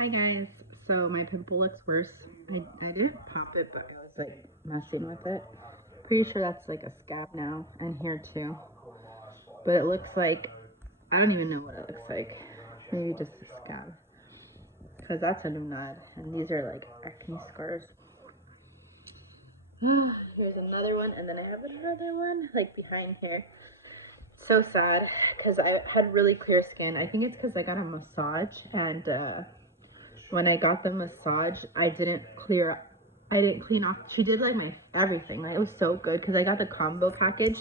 Hi guys, so my pimple looks worse. I didn't pop it, but I was like messing with it. Pretty sure that's like a scab now, and here too. But it looks like, I don't even know what it looks like. Maybe just a scab. Because that's a new knot, and these are like acne scars. Here's another one, and then I have another one like behind here. So sad, because I had really clear skin. I think it's because I got a massage, and when I got the massage, I didn't clean off. She did like my everything. Like, it was so good because I got the combo package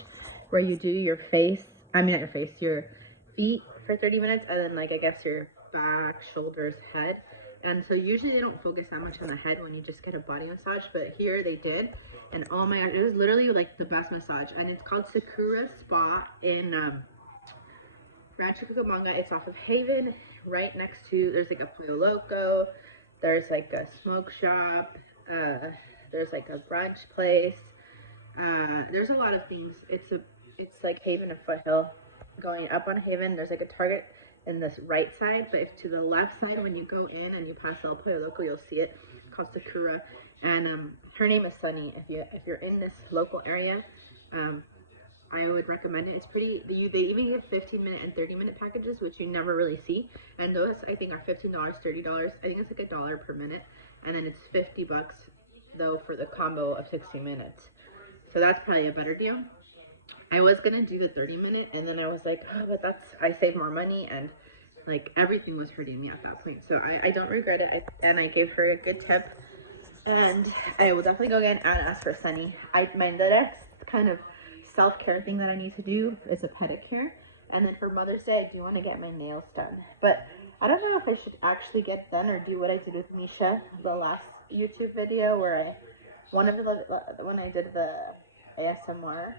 where you do your face, I mean, not your face, your feet for 30 minutes, and then, like, I guess your back, shoulders, head. And so usually they don't focus that much on the head when you just get a body massage, but here they did. And oh my god, it was literally like the best massage. And it's called Sakura Spa in Rancho Cucamonga. It's off of Haven, right next to, there's like a Pollo Loco, there's like a smoke shop, there's like a brunch place. There's a lot of things. It's like Haven and Foothill. Going up on Haven, there's like a Target in this right side, but if to the left side, when you go in and you pass El Pollo Loco, you'll see it called Sakura. And her name is Sunny. If you're in this local area, um, I would recommend it. It's pretty. They even give 15-minute and 30-minute packages, which you never really see. And those I think are $15, $30. I think it's like $1 per minute, and then it's $50 though for the combo of 60 minutes. So that's probably a better deal. I was gonna do the 30-minute, and then I was like, oh, but I save more money, and like everything was hurting me at that point. So I don't regret it. And I gave her a good tip, and I will definitely go again and ask for Sunny. The next kind of self-care thing that I need to do is a pedicure. And then for Mother's Day, I do want to get my nails done. But I don't know if I should actually get done or do what I did with Misha, the last YouTube video where when I did the ASMR.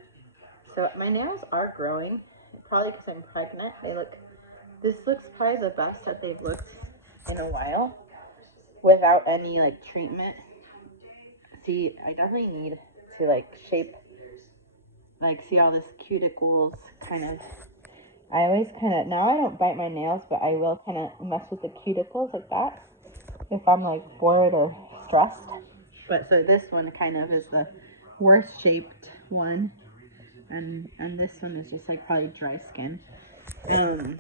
So my nails are growing, probably because I'm pregnant. This looks probably the best that they've looked in a while without any like treatment. See, I definitely need to like shape, like, see all this cuticles kind of. I always kind of, now I don't bite my nails, but I will kind of mess with the cuticles like that if I'm like bored or stressed. But so this one kind of is the worst shaped one, and this one is just like probably dry skin. Um,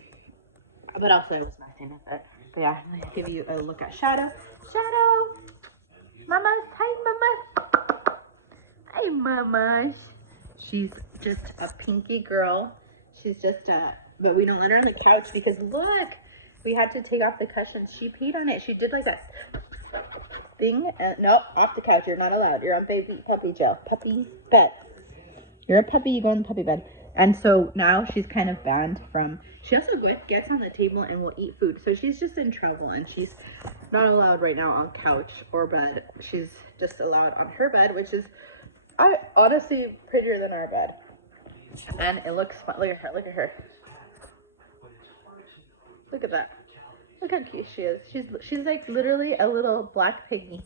but also I was messing with it. But yeah, I'm gonna give you a look at Shadow. Shadow, Mama's, hi Mama. Hi, Mama. She's just a pinky girl. She's just but we don't let her on the couch because look, we had to take off the cushions. She peed on it. She did like that thing. No, off the couch. You're not allowed. You're on baby puppy jail. Puppy bed. You're a puppy. You go in the puppy bed. And so now she's kind of banned from. She also gets on the table and will eat food. So she's just in trouble, and she's not allowed right now on couch or bed. She's just allowed on her bed, which is honestly prettier than our bed. And it looks fun. Look at her. Look at her. Look at that. Look how cute she is. She's like literally a little black piggy,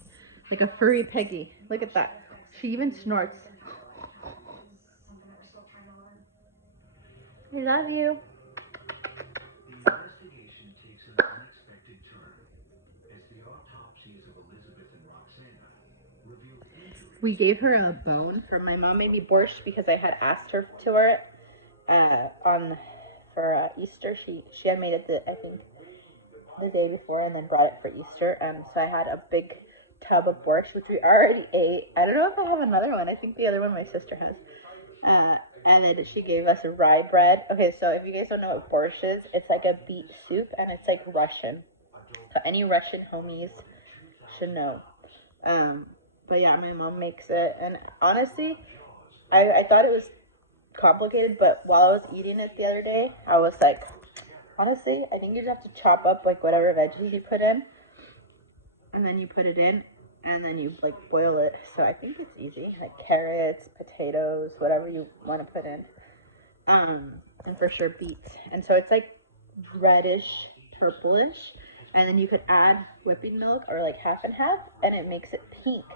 like a furry piggy. Look at that. She even snorts. I love you. We gave her a bone for my mom made me borscht because I had asked her to her on for Easter. She had made it I think the day before and then brought it for Easter. So I had a big tub of borscht, which we already ate. I don't know if I have another one. I think the other one my sister has. And then she gave us rye bread. Okay, so if you guys don't know what borscht is, it's like a beet soup and it's like Russian. So any Russian homies should know. But yeah, my mom makes it, and honestly, I thought it was complicated, but while I was eating it the other day, I was like, honestly, I think you just have to chop up like whatever veggies you put in, and then you put it in, and then you like boil it. So I think it's easy, like carrots, potatoes, whatever you want to put in, and for sure beets. And so it's like reddish, purplish, and then you could add whipping milk or like half and half, and it makes it pink.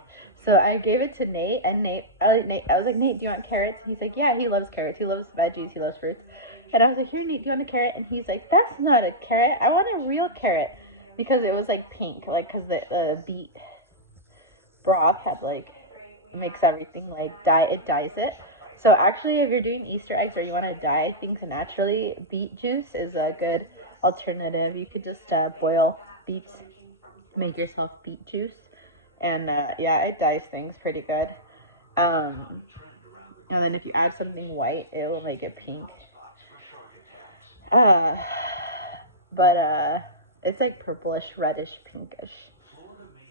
So I gave it to Nate, and I was like, Nate, do you want carrots? And he's like, yeah, he loves carrots. He loves veggies. He loves fruits. And I was like, here, Nate, do you want a carrot? And he's like, that's not a carrot. I want a real carrot. because it was like pink, like because the beet broth had like makes everything like dye. It dyes it. So actually, if you're doing Easter eggs or you want to dye things naturally, beet juice is a good alternative. You could just boil beets, make yourself beet juice, and yeah, it dyes things pretty good. Um, and then if you add something white, it will make it pink. Uh, but it's like purplish, reddish, pinkish.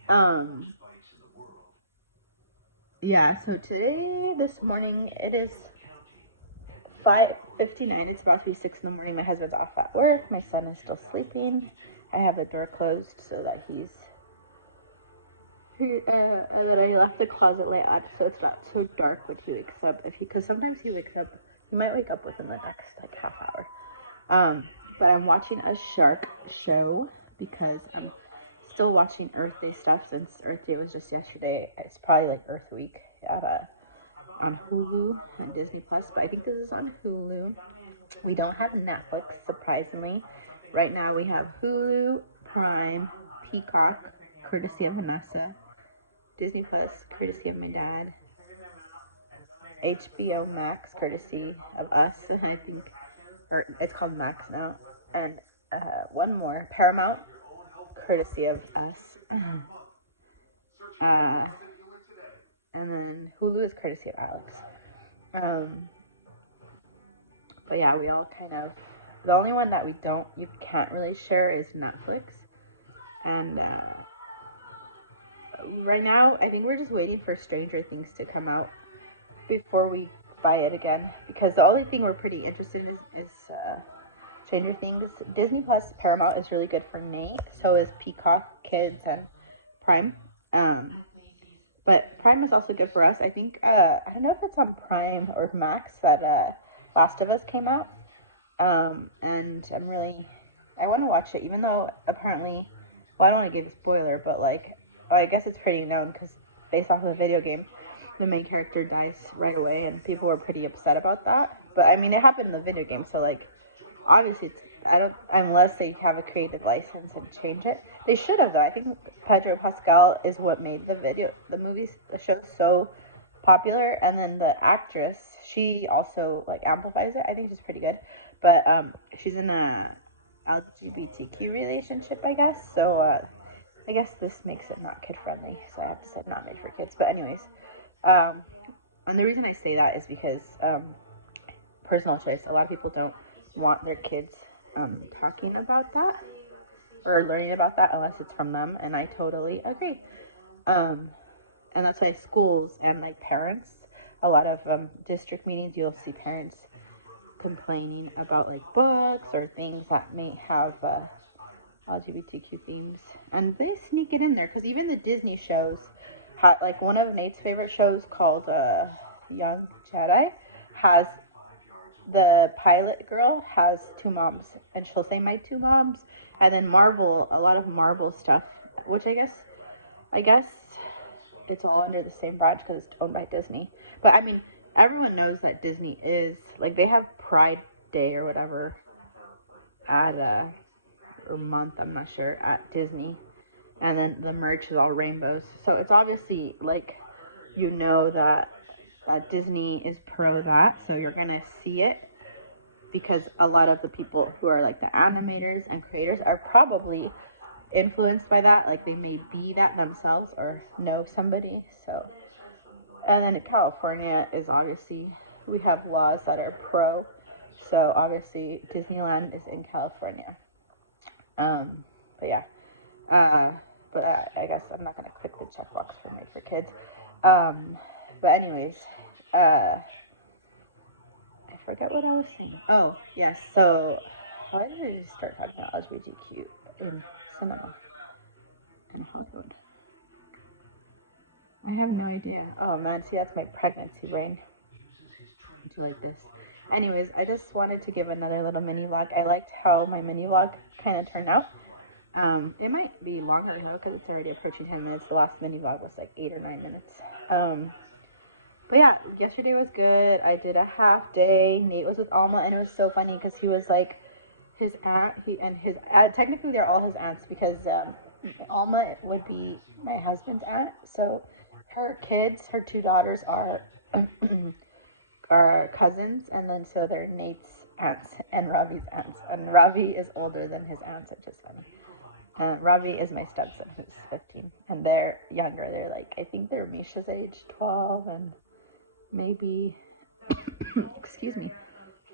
Um, yeah. So today, this morning, it is 5:59. It's about to be 6 in the morning. My husband's off at work. My son is still sleeping. I have the door closed so that and then I left the closet light on so it's not so dark when he wakes up. Because sometimes he wakes up, he might wake up within the next like half hour. But I'm watching a shark show because I'm still watching Earth Day stuff since Earth Day was just yesterday. It's probably like Earth Week on Hulu and Disney Plus, but I think this is on Hulu. We don't have Netflix, surprisingly. Right now we have Hulu, Prime, Peacock, courtesy of Vanessa, Disney Plus, courtesy of my dad, HBO Max, courtesy of us, I think, or it's called Max now, and one more, Paramount, courtesy of us, uh, and then Hulu is courtesy of Alex. But yeah, we all kind of, the only one that you can't really share is Netflix, and right now, I think we're just waiting for Stranger Things to come out before we buy it again. Because the only thing we're pretty interested in is Stranger Things. Disney Plus Paramount is really good for Nate. So is Peacock, Kids, and Prime. But Prime is also good for us. I think, I don't know if it's on Prime or Max that Last of Us came out. And I want to watch it, even though apparently, well, I don't want to give a spoiler, but like, I guess it's pretty known because based off of the video game, the main character dies right away, and people were pretty upset about that. But I mean, it happened in the video game, so like, obviously, I don't, unless they have a creative license and change it. They should have though. I think Pedro Pascal is what made the show so popular, and then the actress, she also like amplifies it. I think she's pretty good, but she's in a LGBTQ relationship, I guess. So I guess this makes it not kid friendly. So I have to say not made for kids. But anyways, um, and the reason I say that is because personal choice. A lot of people don't want their kids talking about that or learning about that unless it's from them, and I totally agree. Um, and that's why schools and like parents, a lot of district meetings, you'll see parents complaining about like books or things that may have LGBTQ themes, and they sneak it in there because even the Disney shows, like one of Nate's favorite shows called Young Jedi, has the pilot girl has two moms, and she'll say my two moms, and then Marvel, a lot of Marvel stuff, which I guess it's all under the same branch because it's owned by Disney. But I mean, everyone knows that Disney is like they have Pride Day or whatever at or month, I'm not sure, at Disney, and then the merch is all rainbows. So it's obviously like that Disney is pro that, so you're gonna see it because a lot of the people who are like the animators and creators are probably influenced by that, like they may be that themselves or know somebody. So, and then in California is obviously, we have laws that are pro, so obviously Disneyland is in California. But yeah, I guess I'm not gonna click the checkbox for Made for Kids. But anyways, I forget what I was saying. Oh yes, so why did I just start talking about LGBTQ in cinema and Hollywood? I have no idea. Oh man, see, that's my pregnancy brain. Do like this. Anyways, I just wanted to give another little mini vlog. I liked how my mini vlog kind of turned out. It might be longer now because it's already approaching 10 minutes. The last mini vlog was like 8 or 9 minutes. But yeah, yesterday was good. I did a half day. Nate was with Alma, and it was so funny because he was like, his aunt, his technically they're all his aunts because Alma would be my husband's aunt. So her kids, her two daughters are are cousins, and then so they're Nate's aunts and Ravi's aunts. And Ravi is older than his aunts, which is funny. Ravi is my stepson, who's 15, and they're younger. They're like, I think they're Misha's age, 12, and maybe, excuse me,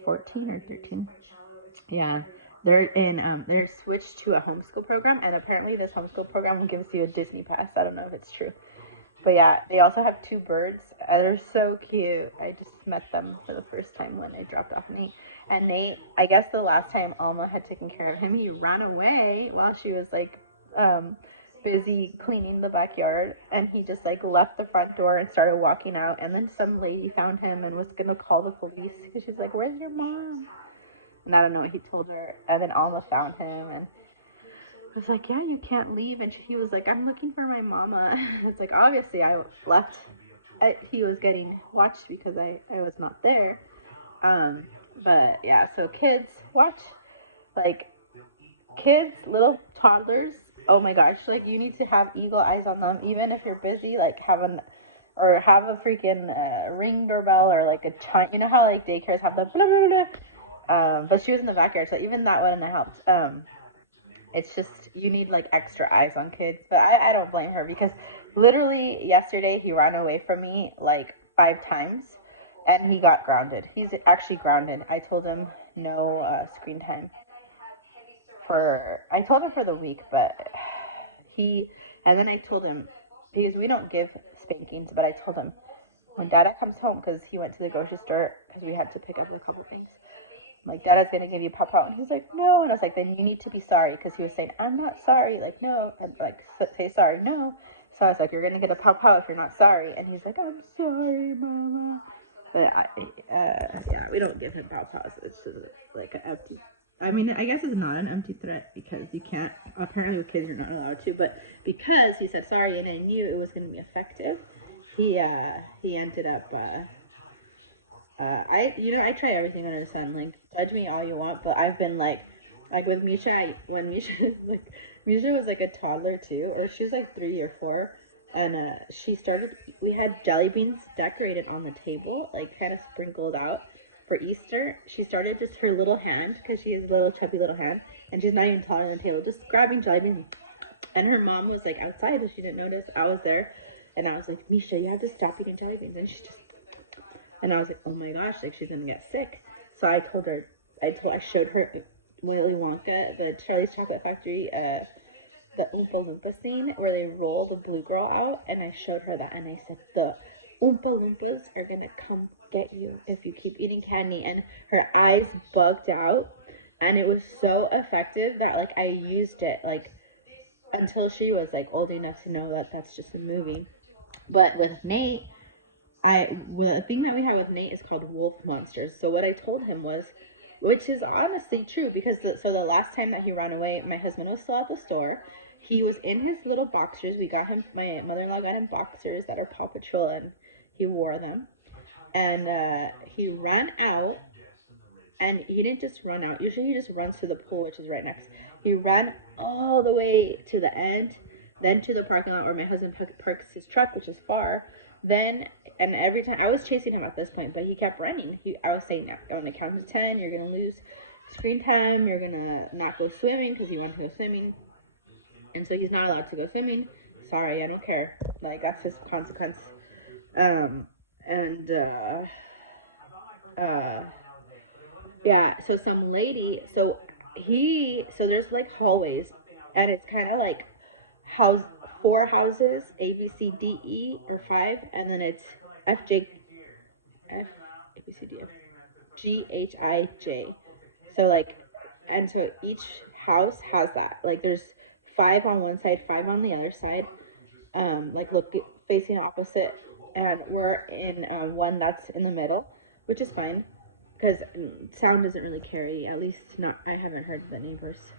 14 or 13. Yeah, they're switched to a homeschool program, and apparently this homeschool program gives you a Disney pass. I don't know if it's true. But yeah, they also have two birds. They're so cute. I just met them for the first time when I dropped off Nate. And Nate, I guess the last time Alma had taken care of him, he ran away while she was like busy cleaning the backyard. And he just like left the front door and started walking out. And then some lady found him and was going to call the police because she's like, where's your mom? And I don't know what he told her. And then Alma found him and I was like, yeah, you can't leave. And he was like, I'm looking for my mama. It's like, obviously, I left. He was getting watched because I was not there. But yeah, so kids, watch. Like, kids, little toddlers, oh my gosh, like, you need to have eagle eyes on them. Even if you're busy, like, have a freaking ring doorbell or like a chime. You know how, like, daycares have the blah, blah, blah. But she was in the backyard, so even that wouldn't have helped. It's just, you need like extra eyes on kids. But I don't blame her because literally yesterday he ran away from me like 5 times and he got grounded. He's actually grounded. I told him no screen time I told him for the week, but and then I told him, because we don't give spankings, but I told him when Dada comes home, because he went to the grocery store because we had to pick up a couple things. Like, Dada's gonna give you pow pow. And he's like, no. And I was like, then you need to be sorry. Because he was saying, I'm not sorry. Like, no. And like, say sorry. No. So I was like, you're gonna get a pow pow if you're not sorry. And he's like, I'm sorry, mama. But yeah, we don't give him pow pows. It's just like an empty. I mean, I guess it's not an empty threat because you can't. Apparently, with kids, you're not allowed to. But because he said sorry and I knew it was gonna be effective, he ended up. I try everything under the sun. Like, judge me all you want, but I've been like with Misha, when Misha, like, Misha was like a toddler too, or she was like 3 or 4, and we had jelly beans decorated on the table, like kind of sprinkled out for Easter. She started just her little hand, because she has a little chubby little hand, and she's not even taller than the table, just grabbing jelly beans. And her mom was like outside, and she didn't notice. I was there, and I was like, Misha, you have to stop eating jelly beans, and she just. And I was like, oh my gosh, like, she's gonna get sick. So I showed her Willy Wonka, the Charlie's Chocolate Factory, the Oompa Loompa scene where they roll the blue girl out, and I showed her that, and I said, the Oompa Loompas are gonna come get you if you keep eating candy. And her eyes bugged out, and it was so effective that, like, I used it, like, until she was, like, old enough to know that that's just a movie. But with Nate, the thing that we have with Nate is called wolf monsters. So what I told him was, which is honestly true, because the last time that he ran away, my husband was still at the store. He was in his little boxers. My mother-in-law got him boxers that are Paw Patrol, and he wore them. And he ran out, and he didn't just run out. Usually he just runs to the pool, which is right next. He ran all the way to the end, then to the parking lot where my husband parks his truck, which is far. Then, and every time, I was chasing him at this point, but he kept running. I was saying, I'm going to count to 10, you're going to lose screen time, you're going to not go swimming, because he wanted to go swimming. And so he's not allowed to go swimming. Sorry, I don't care. Like, that's his consequence. Yeah, so some lady, so there's like hallways, and it's kind of like 4 houses, A, B, C, D, E, or 5, and then it's F, J, F, A, B, C, D, F, G, H, I, J. So, like, and so each house has that. Like, there's 5 on one side, 5 on the other side, like, facing opposite, and we're in one that's in the middle, which is fine, because sound doesn't really carry, at least not, I haven't heard the neighbors.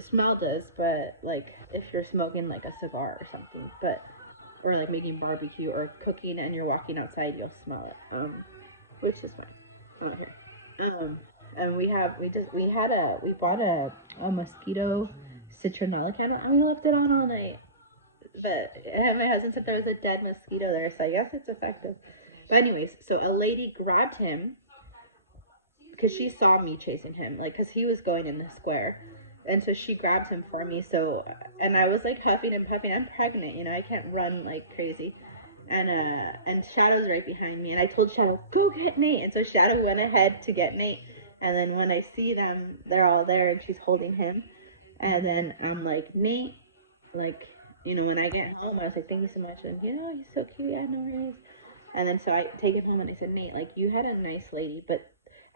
Smell does, but like if you're smoking like a cigar or something, or like making barbecue or cooking and you're walking outside, you'll smell it, which is fine. Not here. And we bought a mosquito citronella candle and we left it on all night. But my husband said there was a dead mosquito there, so I guess it's effective. But anyways, so a lady grabbed him because she saw me chasing him, like, because he was going in the square. And so she grabbed him for me. So, and I was like huffing and puffing. I'm pregnant, I can't run like crazy. And Shadow's right behind me. And I told Shadow, go get Nate. And so Shadow went ahead to get Nate. And then when I see them, they're all there and she's holding him. And then I'm like, Nate, like, when I get home, I was like, thank you so much. And, he's so cute. Yeah, no worries. And then so I take him home and I said, Nate, like, you had a nice lady,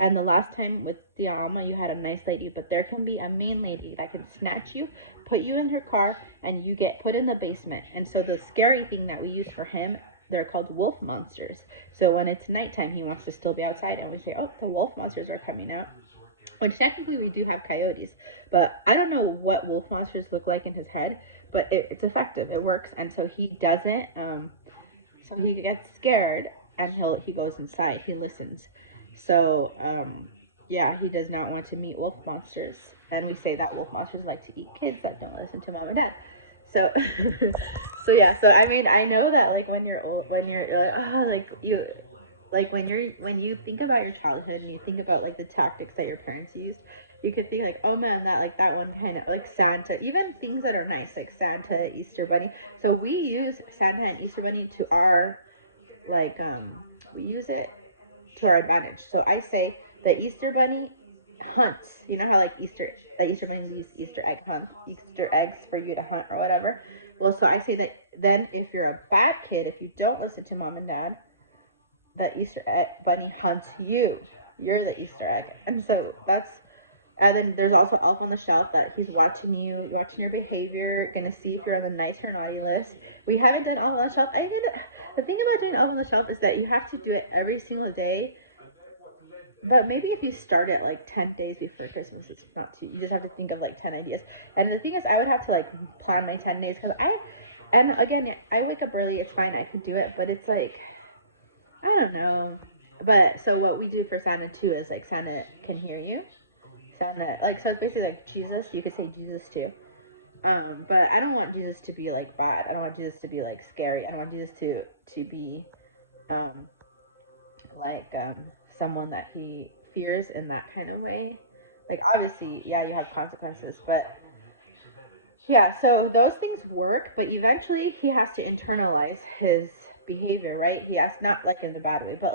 and the last time with Tia Alma, you had a nice lady, but there can be a mean lady that can snatch you, put you in her car, and you get put in the basement. And so the scary thing that we use for him, they're called wolf monsters. So when it's nighttime, he wants to still be outside, and we say, oh, the wolf monsters are coming out. Which technically we do have coyotes, but I don't know what wolf monsters look like in his head, but it's effective. It works, and so he doesn't. So he gets scared, and he goes inside. He listens. So yeah, he does not want to meet wolf monsters, and we say that wolf monsters like to eat kids that don't listen to mom and dad. So so yeah. So I mean, I know that like when you're old, when you're like when you think about your childhood and you think about like the tactics that your parents used, you could think like, oh man, that one kind of like Santa, even things that are nice like Santa, Easter Bunny. So we use Santa and Easter Bunny to our we use it to our advantage. So I say the Easter Bunny hunts. You know how like the Easter Bunny leaves Easter eggs for you to hunt or whatever. Well, so I say that then if you're a bad kid, if you don't listen to mom and dad, the Easter Bunny hunts you. You're the Easter egg. And so and then there's also Elf on the Shelf that he's watching you, watching your behavior, gonna see if you're on the nice or naughty list. We haven't done Elf on the Shelf. The thing about doing Elf on the Shelf is that you have to do it every single day. But maybe if you start it like 10 days before Christmas, it's not too, you just have to think of like 10 ideas. And the thing is, I would have to like plan my 10 days because and again, I wake up early, it's fine, I could do it, but it's like, I don't know. But so what we do for Santa too is like Santa can hear you. Santa, like, so it's basically like Jesus. You could say Jesus too. But I don't want Jesus to be like bad. I don't want Jesus to be like scary. I don't want Jesus to be like someone that he fears in that kind of way. Like obviously, yeah, you have consequences, but yeah. So those things work, but eventually he has to internalize his behavior, right? He has not like in the bad way, but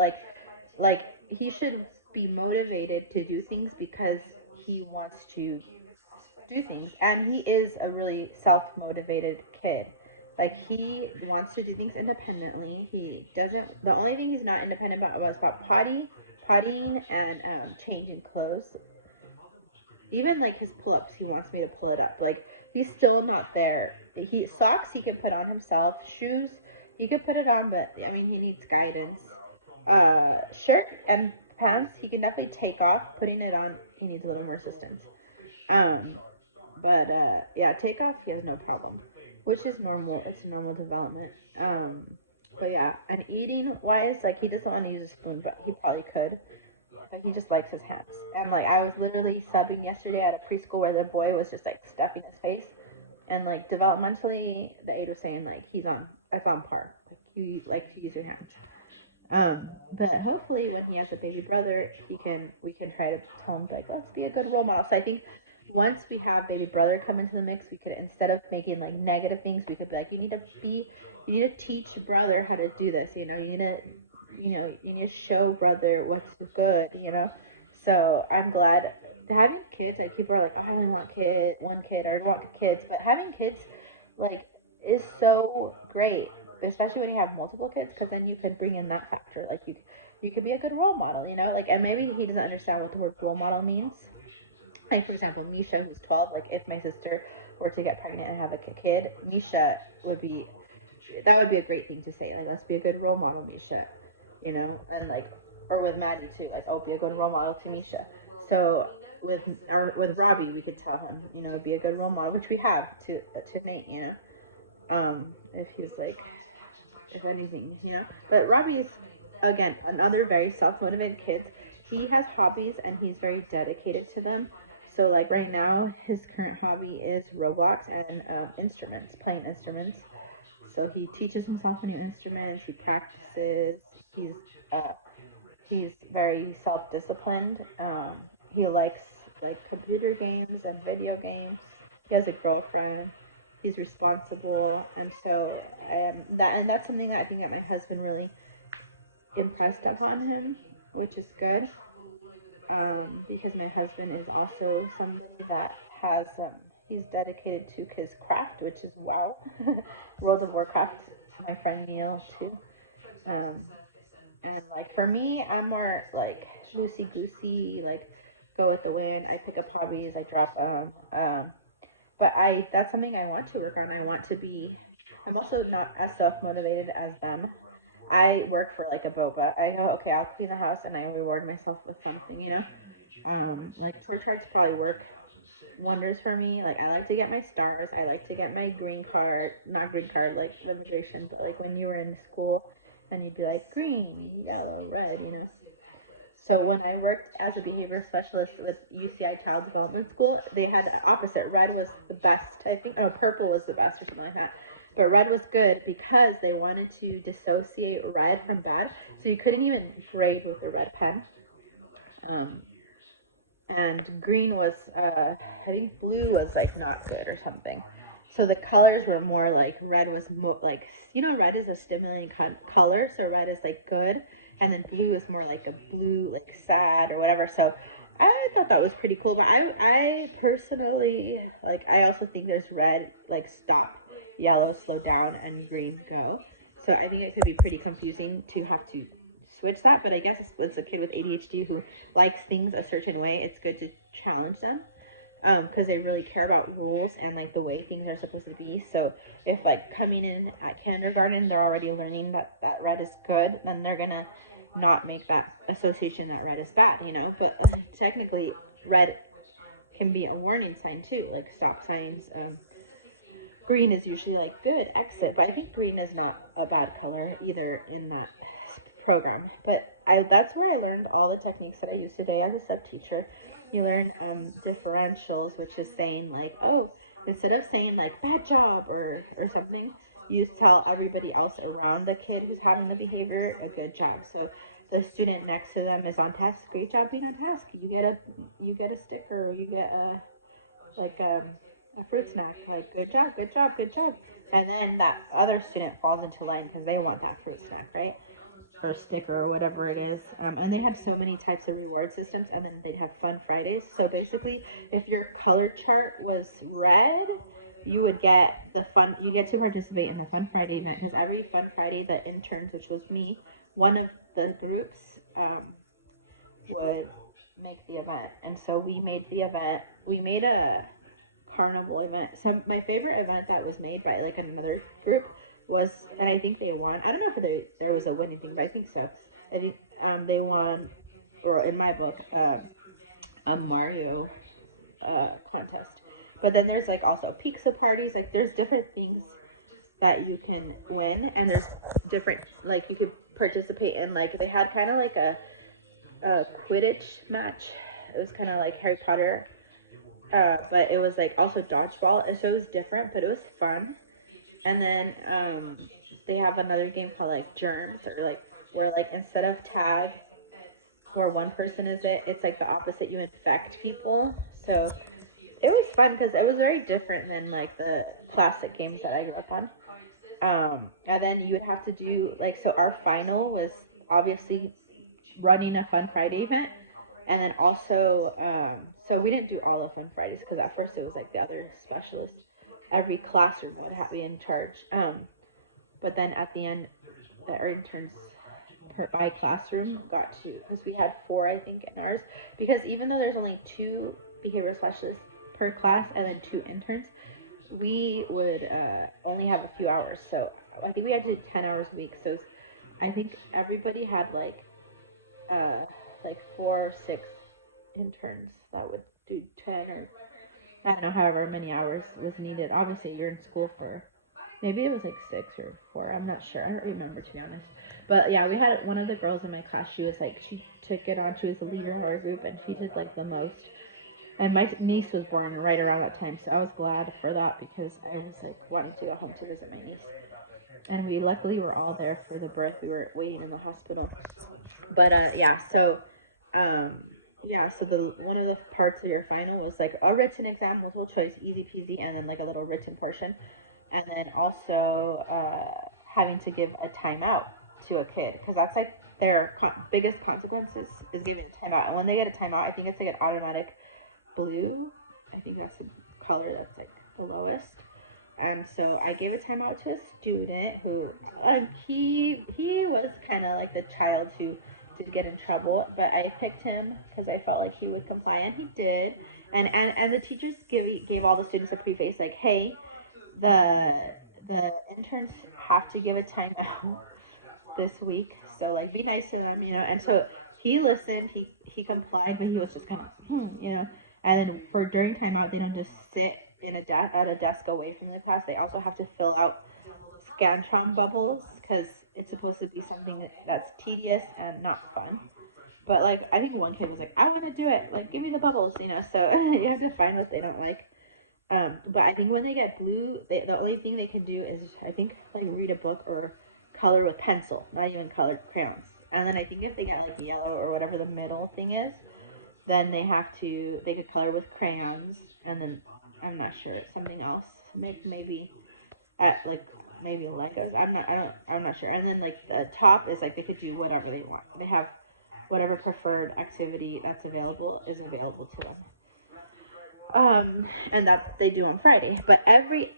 like he should be motivated to do things because he wants to do things, and he is a really self-motivated kid. Like he wants to do things independently. He doesn't. The only thing he's not independent about pottying, and changing clothes. Even like his pull-ups, he wants me to pull it up. Like he's still not there. Socks he can put on himself. Shoes he could put it on, but I mean he needs guidance. Shirt and pants he can definitely take off. Putting it on, he needs a little more assistance. Um, but yeah, takeoff he has no problem, which is normal. It's normal development. But yeah, and eating wise, like he doesn't want to use a spoon, but he probably could. But he just likes his hands. And like I was literally subbing yesterday at a preschool where the boy was just like stuffing his face, and like developmentally, the aide was saying like that's on par. Like you like to use your hands. But hopefully when he has a baby brother, we can try to tell him like, let's be a good role model. So I think once we have baby brother come into the mix, we could, instead of making like negative things, we could be like, you need to teach brother how to do this. You need to show brother what's good. So I'm glad having kids. Like people are like, oh, I only want one kid, or I want kids, but having kids like is so great, especially when you have multiple kids, because then you can bring in that factor. Like you could be a good role model, like, and maybe he doesn't understand what the word role model means. Like for example, Misha, who's 12, like if my sister were to get pregnant and have a kid, Misha would be a great thing to say. Like, let's be a good role model, Misha, and like, or with Maddie too, like, oh, be a good role model to Misha. So with Robbie, we could tell him, be a good role model, which we have to Nate, if he's like, if anything, But Robbie is, again, another very self-motivated kid. he has hobbies and he's very dedicated to them. So like right now, his current hobby is Roblox and instruments, playing instruments. So he teaches himself new instruments. He practices. He's uh, he's very self-disciplined. He likes like computer games and video games. He has a girlfriend. He's responsible, and so that's something that I think that my husband really impressed upon him, which is good. Because my husband is also somebody that has he's dedicated to his craft, which is WoW, World of Warcraft. My friend Neil too. Um, and like for me, I'm more like loosey goosey, like go with the wind. I pick up hobbies, I drop them. But I that's something I want to work on. I want to be. I'm also not as self motivated as them. I work for like a boba. I go, okay, I'll clean the house and I reward myself with something, you know. Like church charts probably work wonders for me. Like I like to get my stars. I like to get my green card, not green card like immigration, but like when you were in school and you'd be like green, yellow, red, you know. So when I worked as a behavior specialist with UCI Child Development School, they had the opposite. Red was the best. I think purple was the best or something like that. But red was good because they wanted to dissociate red from bad. So you couldn't even grade with a red pen. Um, and green was I think blue was like not good or something. So the colors were more like red was more like, you know, red is a stimulating color, so red is like good, and then blue is more like a blue like sad or whatever. So I thought that was pretty cool. But I personally like, I also think there's red like stop, yellow slow down, and green go. So I think it could be pretty confusing to have to switch that. But I guess it's a kid with ADHD who likes things a certain way, it's good to challenge them because they really care about rules and like the way things are supposed to be. So if like coming in at kindergarten, they're already learning that red is good, then they're gonna not make that association that red is bad, you know. But technically, red can be a warning sign too, like stop signs. Green is usually like good exit, but I think green is not a bad color either in that program. But that's where I learned all the techniques that I use today as a sub teacher. You learn differentials, which is saying like, oh, instead of saying like bad job or something, you tell everybody else around the kid who's having the behavior a good job. So the student next to them is on task. Great job being on task. You get a sticker, or you get a fruit snack. Like good job, good job, good job. And then that other student falls into line because they want that fruit snack, right? Or sticker or whatever it is. And they have so many types of reward systems, and then they'd have fun Fridays. So basically, if your color chart was red, you would get you get to participate in the Fun Friday event, because every Fun Friday, the interns, which was me, one of the groups would make the event. And so we made the event. We made a carnival event. So my favorite event that was made by like another group was, and I think they won. I don't know if there was a winning thing, but I think so. I think they won, or in my book, a Mario contest. But then there's like also pizza parties. Like there's different things that you can win, and there's different like you could participate in. Like they had kind of like a Quidditch match. It was kind of like Harry Potter, but it was like also dodgeball. So it was different, but it was fun. And then they have another game called like Germs, or like where like instead of tag, where one person is it's like the opposite. You infect people. So it was fun because it was very different than like the classic games that I grew up on. And then you would have to do like, so our final was obviously running a Fun Friday event. And then also, so we didn't do all of Fun Fridays because at first it was like the other specialists. Every classroom would have be in charge. But then at the end, the interns by classroom got to, because we had four, I think, in ours. Because even though there's only two behavioral specialists per class and then two interns, we would only have a few hours. So I think we had to do 10 hours a week. So I think everybody had like 4 or 6 interns that would do 10, or I don't know, however many hours was needed. Obviously, you're in school for Maybe it was like 6 or 4. I'm not sure. I don't remember, to be honest. But yeah, we had one of the girls in my class. She was like, she took it on. She was the leader of our group, and she did like the most. And my niece was born right around that time, so I was glad for that because I was like wanting to go home to visit my niece. And we luckily were all there for the birth. We were waiting in the hospital. But yeah, so um, yeah, so the one of the parts of your final was like a written exam, multiple choice, easy peasy, and then like a little written portion, and then also having to give a timeout to a kid because that's like their biggest consequences is giving a timeout. And when they get a timeout, I think it's like an automatic blue. I think that's the color that's like the lowest. So I gave a timeout to a student who he was kind of like the child who did get in trouble, but I picked him because I felt like he would comply, and he did. And the teachers gave all the students a preface like, hey, the the interns have to give a timeout this week, so like be nice to them, you know. And so he listened, he complied, but he was just kind of you know. And then for during timeout, they don't just sit in at a desk away from the class. They also have to fill out Scantron bubbles because it's supposed to be something that's tedious and not fun. But like I think one kid was like, I want to do it, like give me the bubbles, you know. So you have to find what they don't like. But I think when they get blue, the only thing they can do is I think like read a book or color with pencil, not even colored crayons. And then I think if they get like yellow or whatever the middle thing is, then they could color with crayons, and then I'm not sure something else, maybe at like maybe Legos. I'm not sure. And then like the top is like they could do whatever they want. They have whatever preferred activity that's available is available to them. And that they do on Friday. But every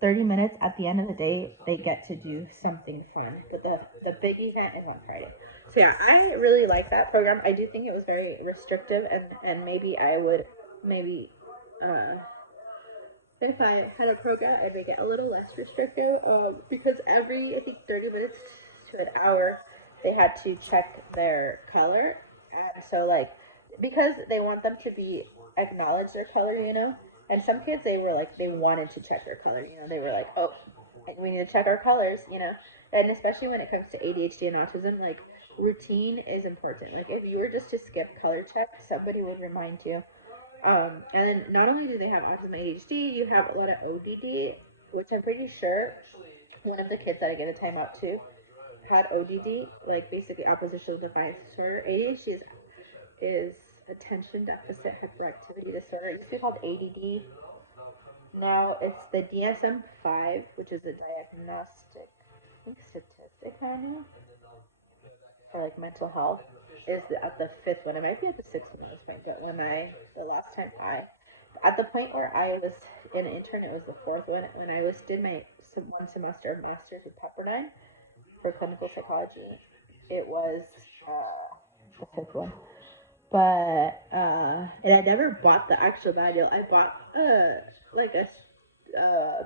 30 minutes at the end of the day, they get to do something fun. But the big event is on Friday. So yeah, I really like that program. I do think it was very restrictive, and maybe I would maybe if I had a program, I'd make it a little less restrictive. Because every I think 30 minutes to an hour, they had to check their color, and so like because they want them to be acknowledge their color, you know. And some kids they were like they wanted to check their color, you know. They were like, oh, like, we need to check our colors, you know. And especially when it comes to ADHD and autism, like routine is important. Like if you were just to skip color check, somebody would remind you. And then not only do they have autism ADHD, you have a lot of ODD, which I'm pretty sure one of the kids that I gave a timeout to had ODD, like basically oppositional defiance disorder. ADHD is attention deficit hyperactivity disorder. It used to be called ADD. Now it's the DSM-5, which is a diagnostic, I think, statistic manual for like mental health. Is at the fifth one. It might be at the sixth one at this point, but the last time at the point where I was an intern, it was the fourth one. When I did my one semester of master's with Pepperdine for clinical psychology, it was the fifth one. But and I never bought the actual manual. I bought like a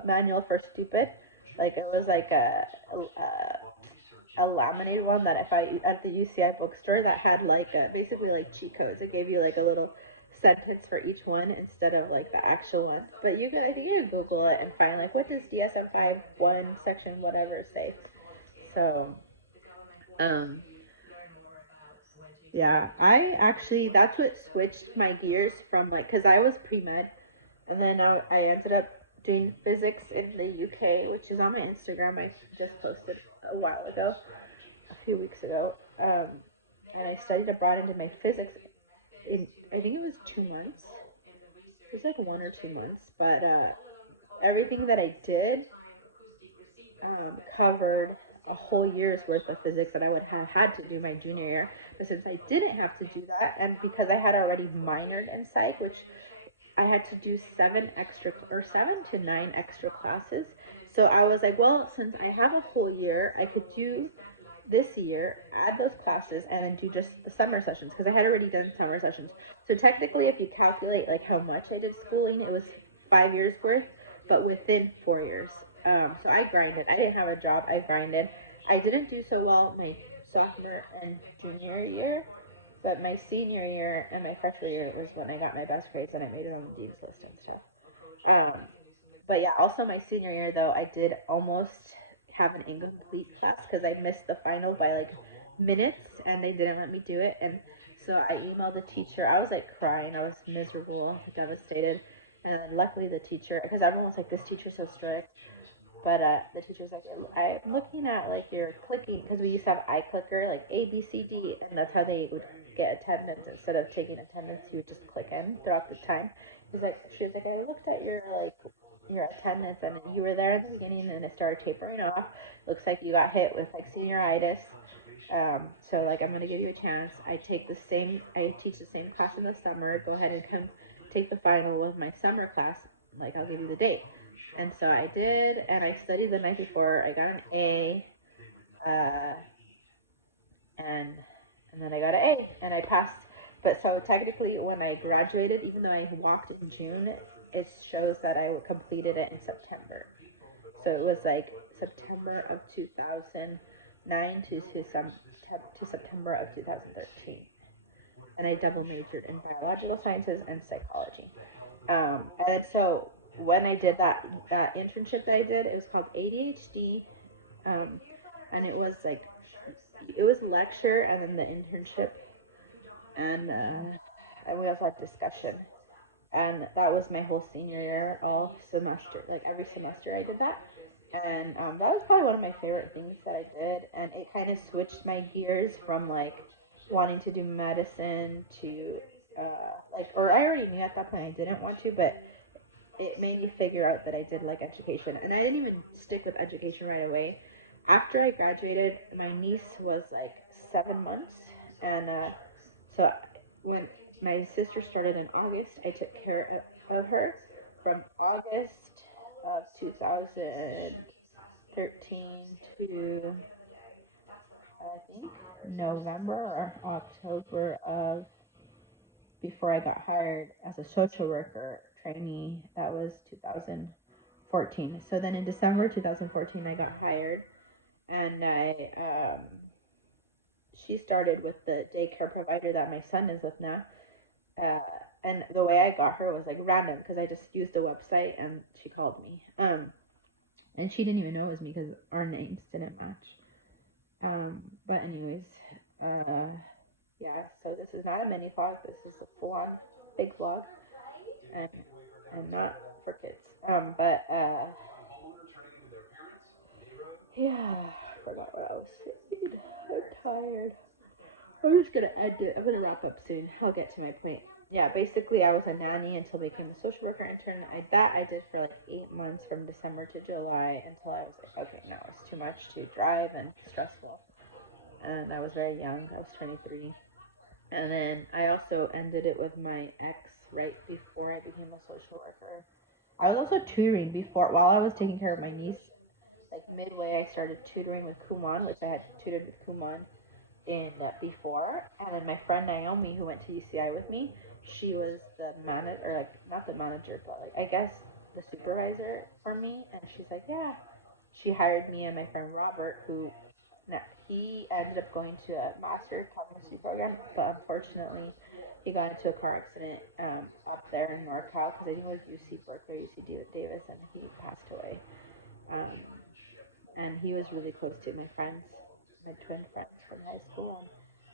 manual for stupid. Like it was like a laminated one that if I at the UCI bookstore that had like basically like cheat codes. It gave you like a little sentence for each one instead of like the actual one. But you can I think you can Google it and find like what does DSM-5 one section whatever say. So um yeah, I actually that's what switched my gears from like because I was pre-med and then I ended up doing physics in the UK, which is on my Instagram. I just posted a while ago, a few weeks ago. And I studied abroad and did my physics in I think it was 2 months. It was like 1 or 2 months, but everything that I did covered a whole year's worth of physics that I would have had to do my junior year. But since I didn't have to do that, and because I had already minored in psych, which I had to do 7 to 9 extra classes. So I was like, well, since I have a whole year, I could do this year, add those classes, and then do just the summer sessions because I had already done summer sessions. So technically, if you calculate like how much I did schooling, it was 5 years worth, but within 4 years. So I grinded. I didn't have a job. I grinded. I didn't do so well my sophomore and junior year, but my senior year and my freshman year was when I got my best grades and I made it on the dean's list and stuff. Um, But yeah, also my senior year though, I did almost have an incomplete class because I missed the final by like minutes and they didn't let me do it. And so I emailed the teacher. I was like crying. I was miserable, devastated. And then luckily the teacher, because everyone was like, this teacher's so strict. But the teacher's like, I'm looking at like your clicking, because we used to have iClicker, like A, B, C, D, and that's how they would get attendance. Instead of taking attendance, you would just click in throughout the time. She was like, I looked at your attendance and you were there at the beginning and it started tapering off. Looks like you got hit with like senioritis. So like I'm gonna give you a chance. I teach the same class in the summer. Go ahead and come take the final with my summer class. Like I'll give you the date. And so I did, and I studied the night before. I got an A, uh, and and then I got an A, and I passed. But so technically, when I graduated, even though I walked in June, it shows that I completed it in September. So it was like September of 2009 to September of 2013. And I double majored in biological sciences and psychology. And so when I did that internship that I did, it was called ADHD, um, and it was lecture and then the internship, and we also had discussion, and that was my whole senior year, all semester, like every semester I did that, and that was probably one of my favorite things that I did, and it kind of switched my gears from like wanting to do medicine to or I already knew at that point I didn't want to, but it made me figure out that I did like education. And I didn't even stick with education right away. After I graduated, my niece was like 7 months. And so when my sister started in August, I took care of her from August of 2013 to I think November or October of before I got hired as a social worker trainee. That was 2014. So then in December 2014, I got hired, and she started with the daycare provider that my son is with now. Uh, and the way I got her was like random because I just used the website and she called me. And she didn't even know it was me because our names didn't match. But anyways, uh, yeah. So this is not a mini vlog. This is a full-on big vlog, and not for kids. But yeah, I forgot what I was saying. I'm tired. I'm just gonna end it. I'm gonna wrap up soon. I'll get to my point. Yeah, basically, I was a nanny until I became a social worker intern. I did for like 8 months from December to July until I was like, okay, no, it's too much to drive and stressful. And I was very young. I was 23. And then I also ended it with my ex right before I became a social worker. I was also tutoring before, while I was taking care of my niece. Like midway, I started tutoring with Kumon, which I had tutored with Kumon in before. And then my friend Naomi, who went to UCI with me, she was the manager, or like not the manager, but like I guess the supervisor for me. And she's like, yeah, she hired me and my friend Robert, who now, he ended up going to a master pharmacy program, but unfortunately, he got into a car accident up there in NorCal because I think it was UC Berkeley, UC Davis, and he passed away. Um, and he was really close to my friends, my twin friends from high school.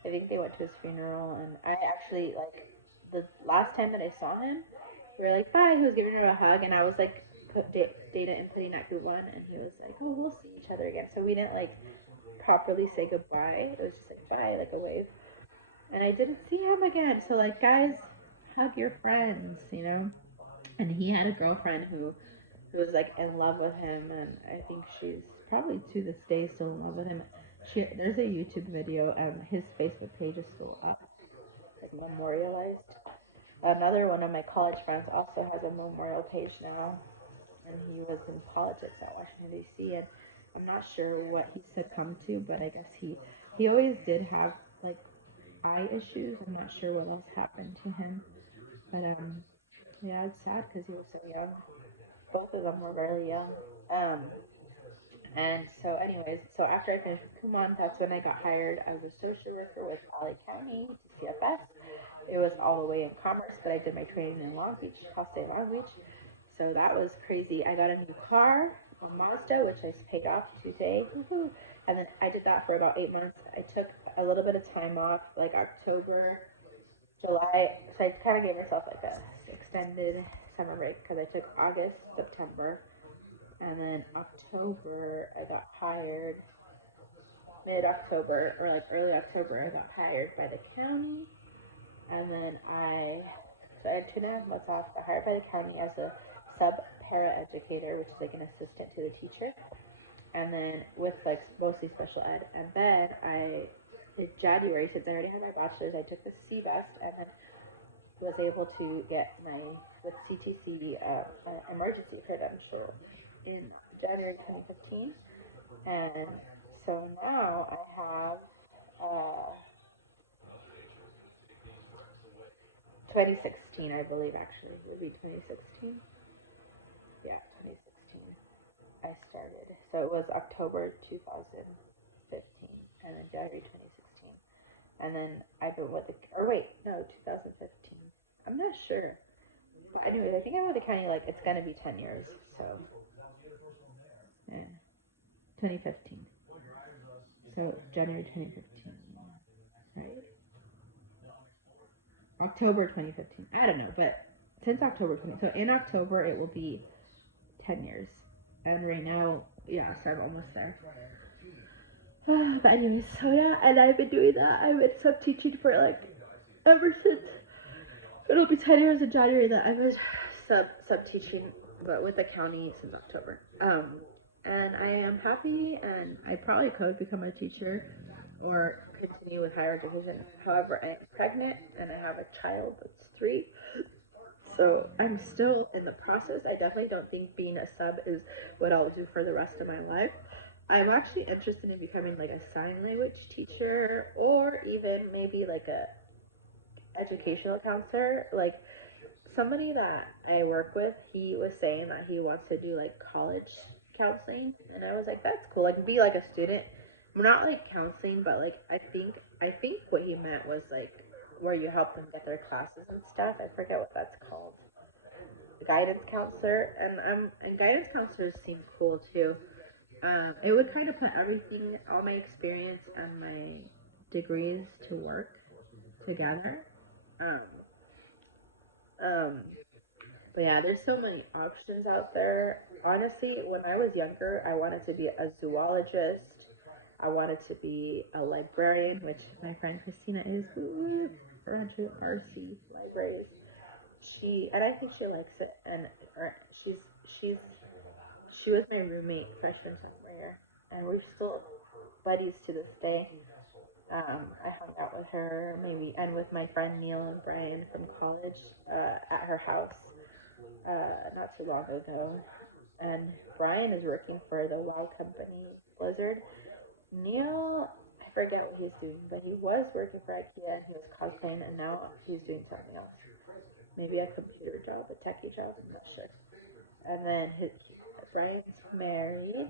And I think they went to his funeral, and I actually like the last time that I saw him, we were like bye. He was giving her a hug, and I was like data inputting at group one, and he was like, oh, we'll see each other again. So we didn't like properly say goodbye. It was just like bye, like a wave. And I didn't see him again. So like guys, hug your friends, you know? And he had a girlfriend who was like in love with him, and I think she's probably to this day still in love with him. There's a YouTube video, and his Facebook page is still up, like memorialized. Another one of my college friends also has a memorial page now, and he was in politics at Washington D.C. and I'm not sure what he succumbed to, but I guess he always did have like eye issues. I'm not sure what else happened to him, but yeah, it's sad because he was so young. Both of them were really young. Um, and so, anyways, so after I finished with Kumon, that's when I got hired as a social worker with Raleigh County CFS. It was all the way in Commerce, but I did my training in Long Beach, Cal State Long Beach. So that was crazy. I got a new car, a Mazda, which I paid off Tuesday. Woohoo. And then I did that for about 8 months. I took a little bit of time off, like October, July. So I kind of gave myself like a extended summer break because I took August, September, and then October I got hired. Mid October or like early October, I got hired by the county, and then so I had 2.5 months off. I got hired by the county as a sub para educator, which is like an assistant to the teacher, and then with like mostly special ed. And then in January, since I already had my bachelor's, I took the CBEST and then was able to get my with CTC emergency credential in January 2015, and so now I have 2016, I believe, actually. It would be 2016. Yeah, 2016. I started. So it was October 2015, and then January 2016. And then I've been with the, or wait, no, 2015. I'm not sure. But anyways, I think I'm with the county, like, it's going to be 10 years. So, yeah, 2015. So, January 2015, right? October 2015. I don't know, but since October 20, so in October it will be 10 years. And right now, yeah, so I'm almost there. But anyways, so yeah, and I've been doing that. I've been sub teaching for like ever since. It'll be 10 years in January that I've been sub teaching, but with the county since October. And I am happy, and I probably could become a teacher or continue with higher education. However, I'm pregnant and I have a child that's 3. So I'm still in the process. I definitely don't think being a sub is what I'll do for the rest of my life. I'm actually interested in becoming like a sign language teacher, or even maybe like a educational counselor. Like somebody that I work with, he was saying that he wants to do like college counseling, and I was like, that's cool. Like be like a student. Not like counseling, but like I think what he meant was like where you help them get their classes and stuff. I forget what that's called. Guidance counselor, and guidance counselors seem cool too. It would kind of put everything, all my experience and my degrees to work together. Um, um, but yeah, there's so many options out there. Honestly, when I was younger, I wanted to be a zoologist. I wanted to be a librarian, which my friend Christina is. For RC libraries. And I think she likes it, and she's she's she was my roommate freshman sophomore year, and we're still buddies to this day. I hung out with her maybe, and with my friend Neil and Brian from college at her house not too long ago. And Brian is working for the WoW company Blizzard. Neil, I forget what he's doing, but he was working for IKEA and he was cosplaying, and now he's doing something else. Maybe a computer job, a techie job, I'm not sure. And then Brian's married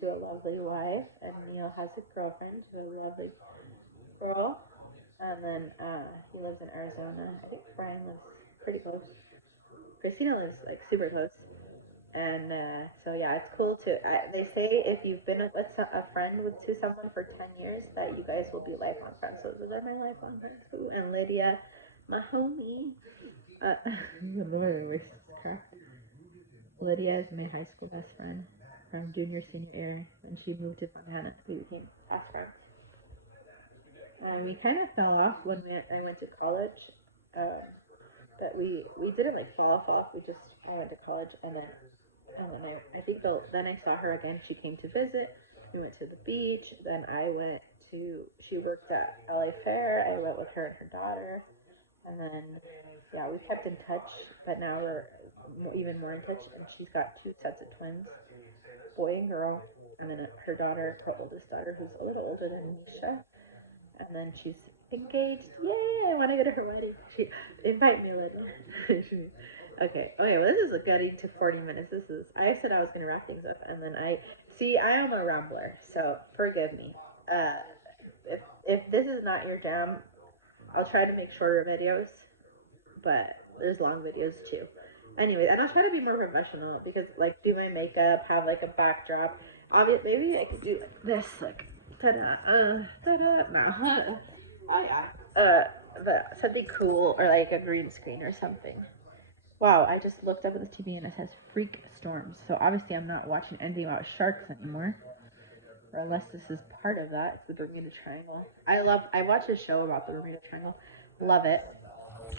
to a lovely wife, and Neil has a girlfriend, she's a lovely girl. And then he lives in Arizona. I think Brian lives pretty close. Christina lives like super close. And so yeah, it's cool to. They say if you've been with a friend to someone for 10 years, that you guys will be lifelong friends. So those are my lifelong friends too. And Lydia, my homie. Lord, Lydia is my high school best friend from junior senior year. When she moved to Montana, we became fast friends. And we kind of fell off when I went to college. Um, but we didn't like fall off. I went to college, and then I think then I saw her again. She came to visit. We went to the beach. Then she worked at LA Fair. I went with her and her daughter. And then, yeah, we kept in touch. But now we're even more in touch. And she's got 2 sets of twins, boy and girl. And then her daughter, her oldest daughter, who's a little older than Nisha. And then she's engaged. Yay! I want to go to her wedding. Invite me, Lydia. Okay, well, this is getting to 40 minutes. I said I was going to wrap things up, and then I am a rambler, so forgive me. If this is not your jam, I'll try to make shorter videos, but there's long videos too. Anyways, and I'll try to be more professional because like do my makeup, have like a backdrop. Obviously, maybe I could do like this, like ta-da, ta-da, no. Oh yeah. Something cool or like a green screen or something. Wow, I just looked up at the TV and it says freak storms. So obviously I'm not watching anything about sharks anymore. Or unless this is part of that. It's the Bermuda Triangle. I watched a show about the Bermuda Triangle. Love it.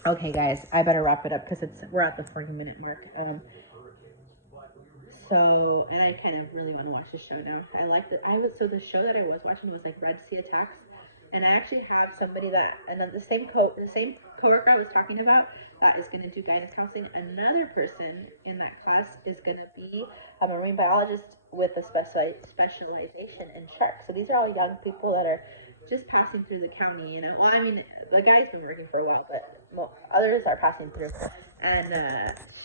Okay, guys, I better wrap it up because we're at the 40-minute mark. So, and I kind of really want to watch the show now. I like that. So the show that I was watching was like Red Sea Attacks, and I actually have somebody that, and then the same coworker I was talking about that is going to do guidance counseling. Another person in that class is going to be a marine biologist with a specialization in sharks. So these are all young people that are just passing through the county. Well, I mean, the guy's been working for a while, but others are passing through. And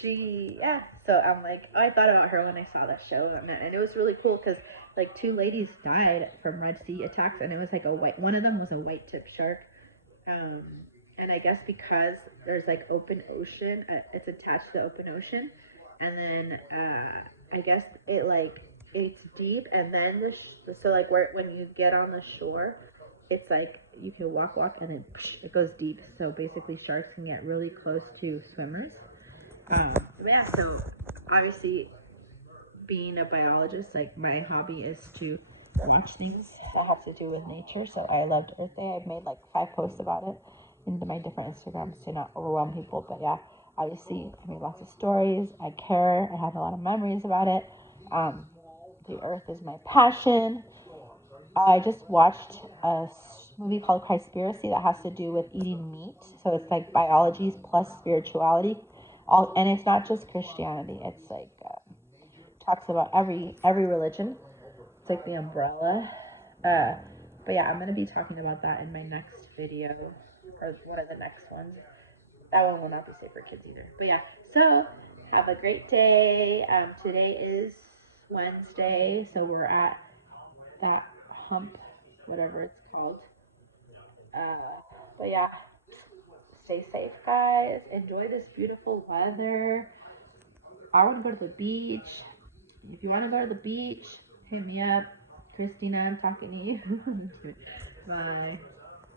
yeah, so I'm like, oh, I thought about her when I saw that show, and it was really cool because like two ladies died from Red Sea attacks, and it was like one of them was a white tip shark, um, and I guess because there's like open ocean, it's attached to the open ocean, and then I guess it's deep, and then so like when you get on the shore, it's like you can walk, and then it goes deep. So basically, sharks can get really close to swimmers. But yeah, so obviously, being a biologist, like my hobby is to watch things that have to do with nature. So I loved Earth Day. I've made like 5 posts about it into my different Instagrams to not overwhelm people. But yeah, obviously, I made lots of stories. I care. I have a lot of memories about it. The Earth is my passion. I just watched a movie called Conspiracy that has to do with eating meat. So it's like biology plus spirituality, and it's not just Christianity. It's like talks about every religion. It's like the umbrella. Uh, but yeah, I'm gonna be talking about that in my next video, or one of the next ones. That one will not be safe for kids either. But yeah, so have a great day. Today is Wednesday, so we're at that hump, whatever it's called. But yeah, stay safe, guys. Enjoy this beautiful weather. I want to go to the beach. If you want to go to the beach, hit me up. Christina, I'm talking to you. Bye.